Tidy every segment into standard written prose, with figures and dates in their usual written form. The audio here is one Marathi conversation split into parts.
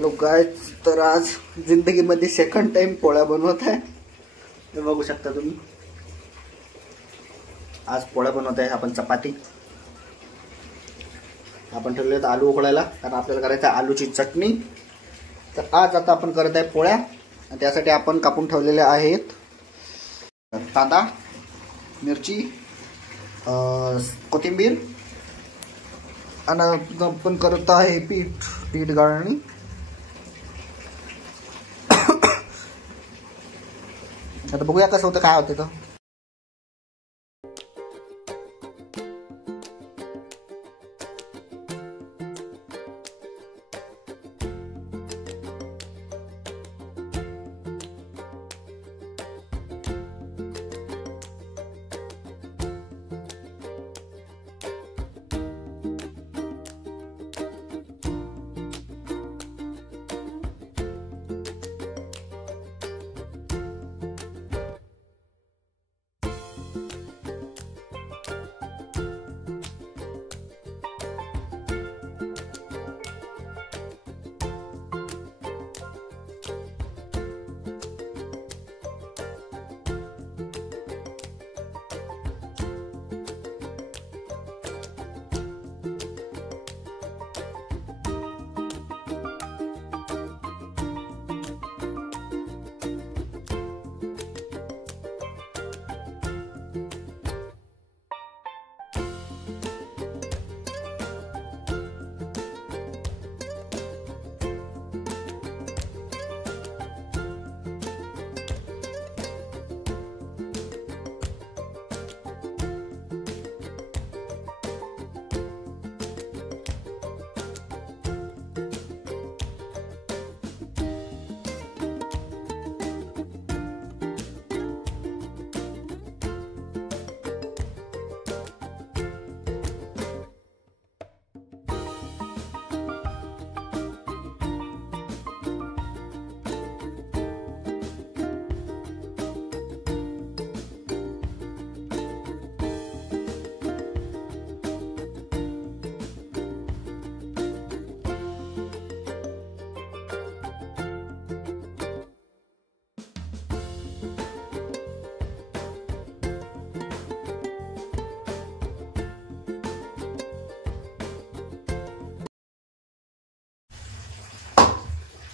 हॅलो गाइस, तर आज जिंदगीमध्ये सेकंड टाइम पोळ्या बनवत आहे. हे बघू शकता तुम्ही. आज पोळ्या बनवत आहे आपण. चपाती आपण ठेवले आहेत आलू उकळायला, कारण आपल्याला करायचं आहे आलूची चटणी. तर आज आता आपण करत आहे पोळ्या. त्यासाठी आपण कापून ठेवलेले आहेत कांदा, मिरची, कोथिंबीर, आणि आपण करत आहे पीठ गाळणी. आता बघूया कसं होतं, काय होतं.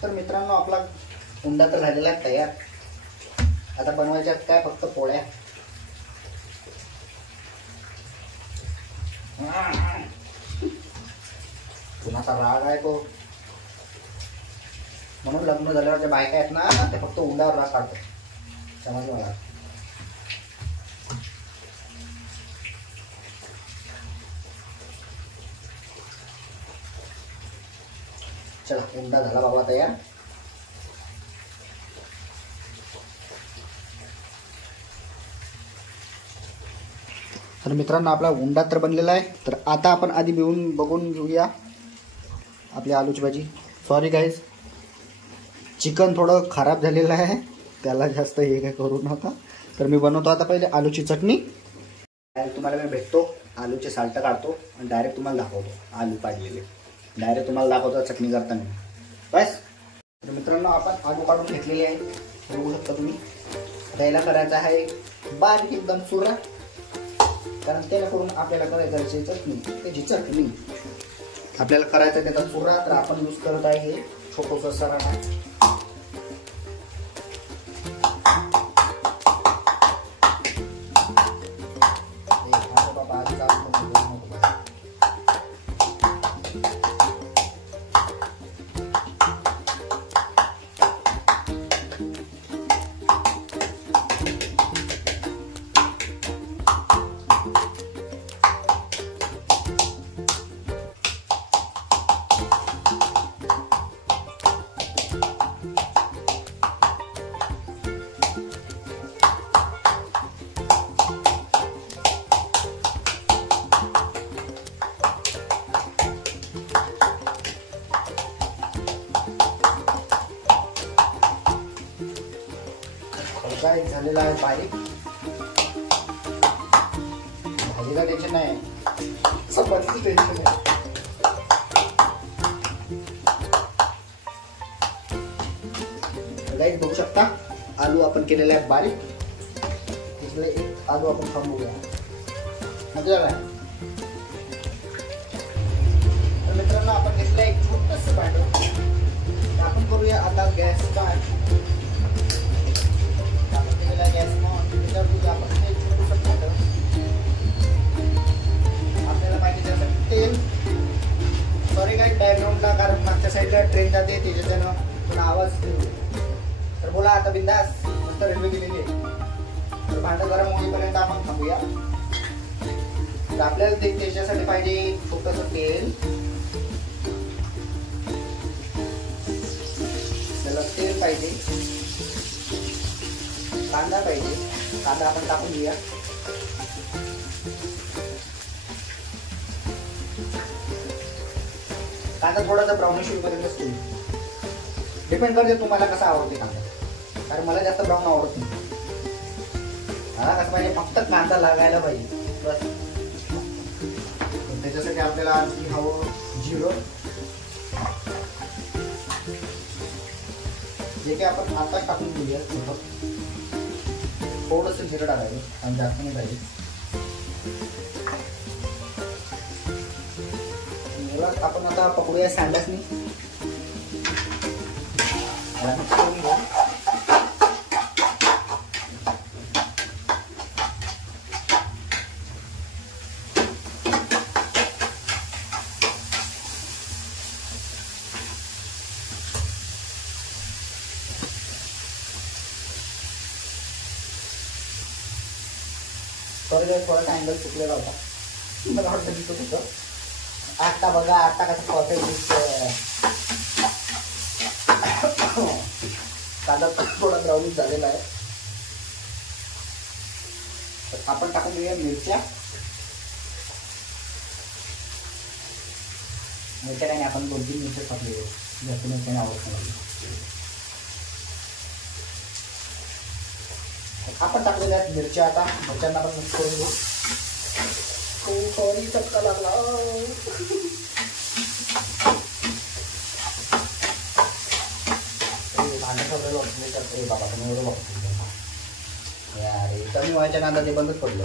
तर मित्रांनो, आपला उंडा तर झालेला आहे तयार. आता बनवायच्या काय फक्त पोळ्या. कुणाचा राग आहे तो, म्हणून लग्न झाल्यावर ज्या बायका आहेत ना, ते फक्त उंडावर राग काढतात. समजलं मला. चला, उंडा झाला बाबा तयार. तर मित्रांनो, आपला उंडा तर बनलेला आहे. तर आता आपण आधी बघून घेऊया आपली आलूची भाजी. सॉरी गाईज, चिकन थोडं खराब झालेलं आहे, त्याला जास्त हे काय करू नका. तर मी बनवतो आता पहिले आलूची चटणी. तुम्हाला मी भेटतो, आलूचे साल्ट काढतो आणि डायरेक्ट तुम्हाला दाखवतो आलू काढलेले. डायरेक्ट तुम्हाला दाखवतो चटणी करताना. बस. तर मित्रांनो, आपण आलू काढून घेतलेले आहे, बघू शकता तुम्ही. त्याला करायचा आहे बारीक एकदम चुरा, कारण त्याला करून आपल्याला करायची चटणी. त्याची चटणी आपल्याला करायचं त्याचा चुरा. तर आपण यूज करत आहे हे छोटंसं सराणा. काय झालेला आहे बारीक. भाजीला टेन्शन नाही, चपातीचं टेन्शन आहे. गाईस बघू शकता आलू आपण केलेला आहे बारीक. इथले एक आलू आपण खाऊन बघूया म्हणजे काय. तर मित्रांनो आपण घेतलं एक छोटंसं भांडं. आपण करूया आता गॅस स्टार्ट. आपण केलेला गॅस ऑन. त्याच्यावर आपण एक छोटंसं भांडं. आपल्याला पाहिजे त्यासाठी तेल. सॉरी गाईस बॅकग्राऊंडला, कारण मागच्या साईडला ट्रेन जाते त्याच्यानं पण आवाज. तर बोला आता बिंदास. मस्त रेल्वे गेलेली आहे. तर भांडं गरम होईपर्यंत आपण थांबूया. तर आपल्याला ते त्याच्यासाठी पाहिजे छोटंसं तेल. त्याला तेल पाहिजे. कांदा पाहिजे. कांदा आपण टाकून घेऊया. कांदा थोडासा ब्राउनिश होईपर्यंत ठेवू. डिपेंड करते तुम्हाला कसा आवडते कांदा, कारण मला जास्त ब्राऊन आवडत नाही. मला कसं पाहिजे फक्त कांदा लागायला पाहिजे बस. त्याच्यासाठी आपल्याला आणखी हवं जिरं, जे काही आपण आता टाकून घेऊया. थोडंसं जिरं टाकायचं आणि जास्त नाही पाहिजे. आपण आता पकडूया सँडसनी. सॉरी थोडासा अँगल चुकलेला होता. मला वाटतं दिसत होतं. आता बघा आता कसं परफेक्ट दिसतंय. कांदा थोडा ब्राउनिश झालेला आहे. तर आपण टाकून घेऊया मिरच्या. मिरच्या काही आपण 2-3 मिरच्या टाकले. जास्त मिरच्याने आवडत नाही. आपण टाकलेल्या आहेत मिरच्या. आता मिरच्यांना आपण मिक्स करून घेऊ. सॉरी चटका लागला. बाबा तुम्ही एवढं बघतो अरे कमी व्हायच्या नांदा ते बंदच पडलं.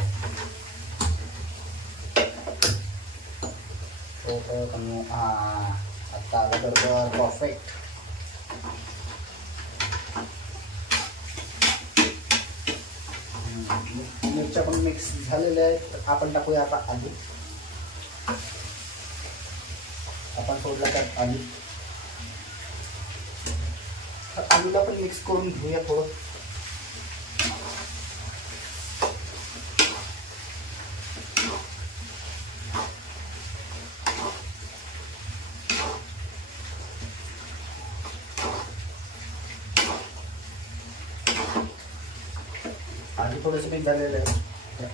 कमी आता आलं बरोबर परफेक्ट. मिरच्या पण मिक्स झालेल्या आहेत. आपण टाकूया आता आलू. आपण सोडला त्यात आलू. आलूला पण मिक्स करून घेऊया थोडं. आलू थोडेसे मिक्स झालेले आहे.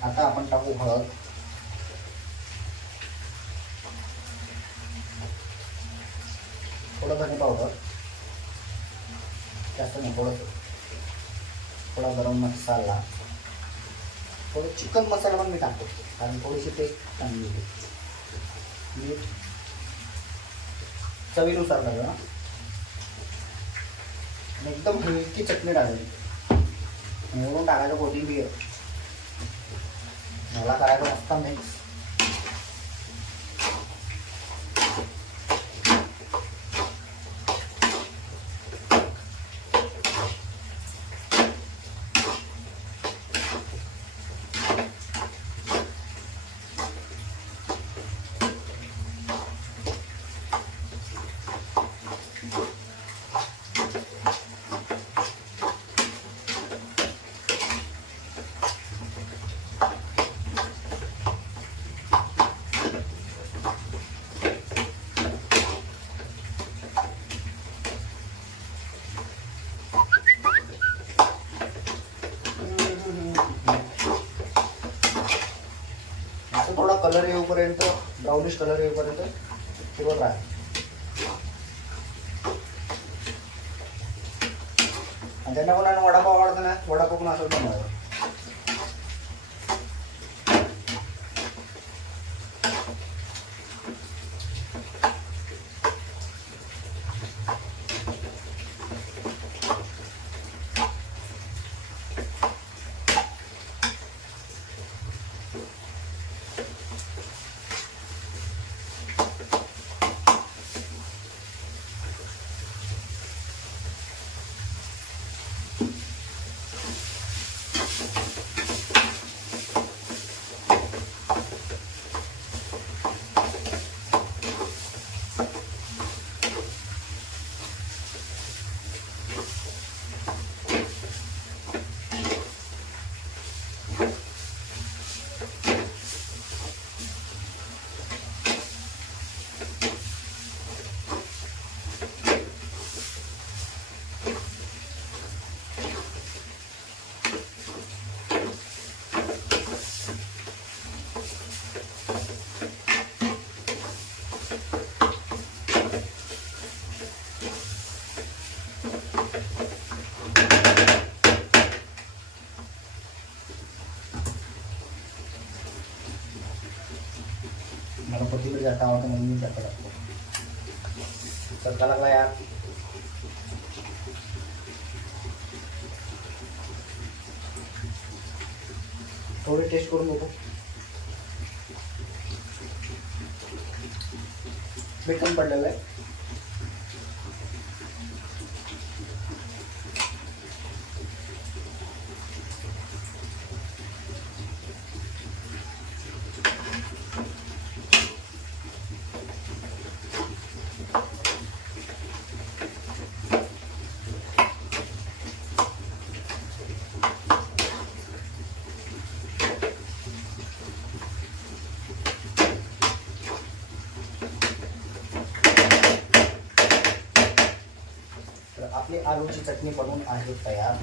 आता आपण टाकू हळद. थोडं धने पावडर, जास्त नाही, थोडा गरम मसाला, थोडं चिकन मसाला पण मी टाकतो कारण थोडीशी टेस्ट चांगली होते. मीठ चवीनुसार टाका. एकदम हलकी चटणी टाकायची. म्हणून टाकायचं कोथिंबीर. मला करायचं मस्त मिक्स. थोडा कलर येऊपर्यंत, ब्राउनिश कलर येऊपर्यंत फिरवत राहा. आणि त्यांना कोणाला वडापाव आवडतं ना, वडापाव पण असं बनवायचं. मी तडका टाकतो. तडका लागला यार. थोडी टेस्ट करून बघू. मीठ कमी पडलेलं आहे. आपली आलूची चटणी बनवून आहे तयार.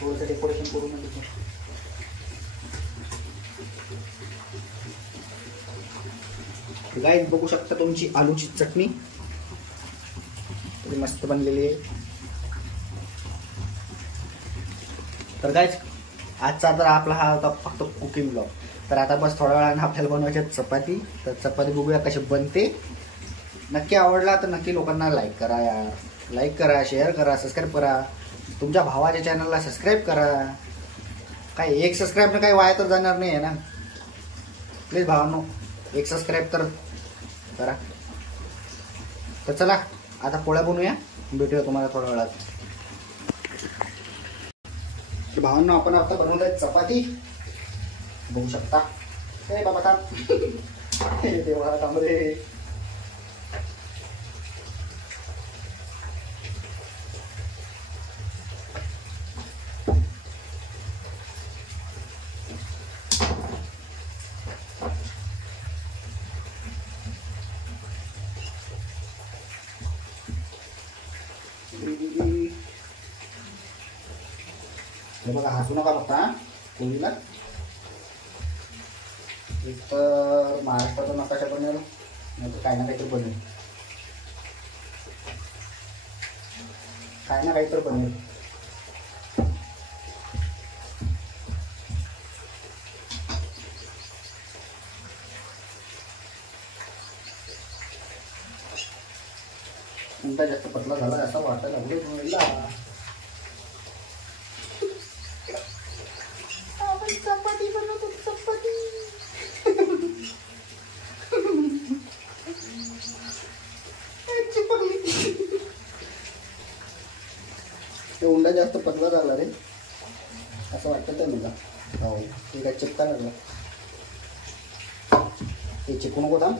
थोडंसं डेकोरेशन करून म्हणजे गाईस बघू शकता तुमची आलूची चटणी किती मस्त बनलेली आहे. तर गाईस आजचा तर आपला हा होता फक्त कुकिंग ब्लॉग. तर आता बस थोड्या वेळाने आपल्याला बनवायची चपाती. तर चपाती बघूया कशी बनते. नक्की आवडला तर नक्की लोकांना लाईक करा यार. लाईक करा, शेअर करा, सबस्क्राईब करा. तुमच्या भावाच्या चॅनलला सबस्क्राईब करा. काय एक सबस्क्राईबनं काही वाया तर जाणार नाही आहे ना. प्लीज भावांनो एक सबस्क्राईब तर करा. तर चला आता पोळ्या बनवूया. भेटूया तुम्हाला थोड्या वेळात. भावांनो आपण आता बनवलंय चपाती. बघू शकता. हे बाबा थांब. देवा थांब रे. हे बघा हसू नका फक्त. कोणीला एक तर महाराष्ट्राचा नकाशा बनेल नाही तर काही ना काहीतरी बनेल. काही ना काहीतरी बनेल. कोणता जास्त पतला झाला असं वाटायला लागलं. चपाती बनवतो चपाती. ते उंडा जास्त पतला झाला रे असं वाटतं तर मला. हो ते काय चिपका लागला. ते चिपकू नको थांब.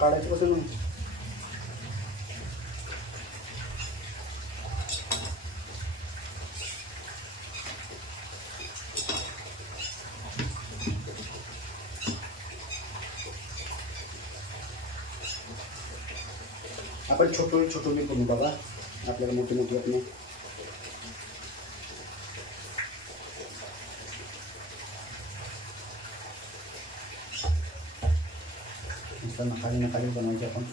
काढायचं कसं नाही. आपण छोटू छोटूने बनवू बाबा. आपल्याला मोठी मोठी येत नाही. नकाळी नकाळी बनवायची आपण.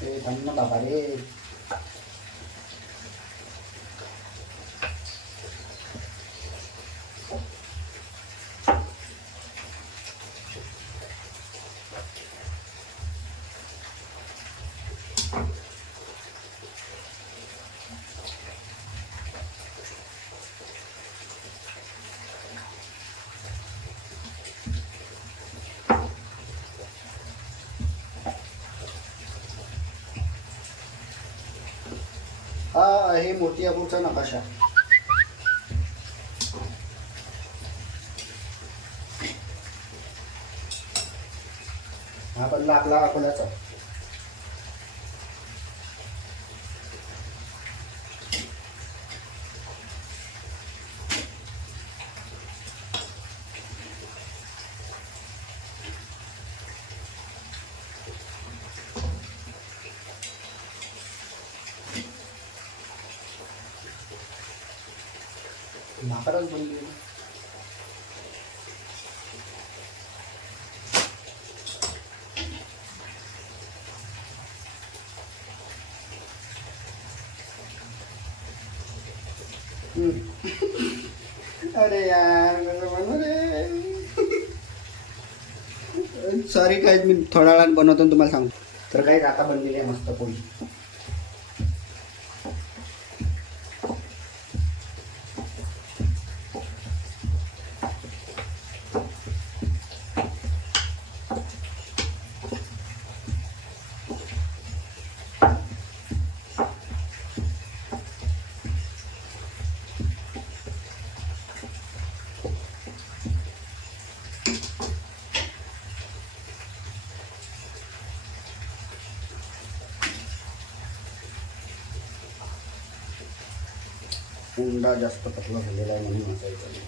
ते थांब ना बाबा रे. हा आहे मोतीयापूरचा नकाशा. हा पण लागला अकोल्याचा. भाकरच बनली. अरे यार सॉरी काय, मी थोड्या वेळात बनवतो तुम्हाला सांगतो. तर काही आता बनलेली आहे मस्त पोळी. उंडा जास्त पतला झालेला आहे म्हणून असायचं.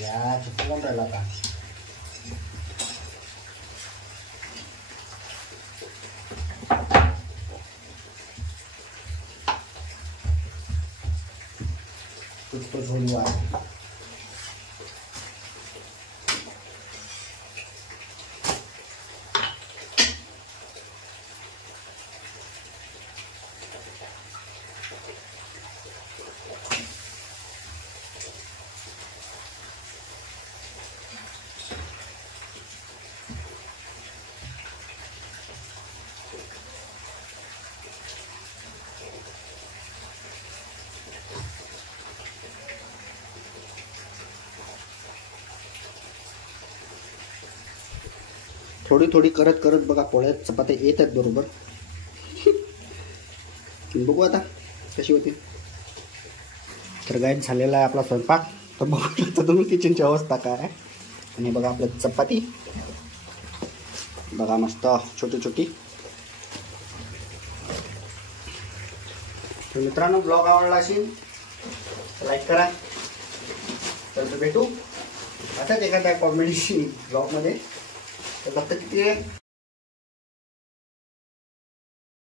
या चिपकून राहिला का. कुछ तो झोल हुआ है. थोडी थोडी करत करत बघा पोळ्यात चपात्या येत आहेत बरोबर. बघू आता कशी होती. तर गाईड झालेला आहे आपला स्वयंपाक. तर बघू शकता तुम्ही किचनची अवस्था काय आहे. आणि बघा आपलं चपाती बघा मस्त छोटी छोटी. तर मित्रांनो ब्लॉग आवडला असेल लाईक करा. तर भेटू असाच एखाद्या कॉमेडी ब्लॉगमध्ये. तर फक्त किती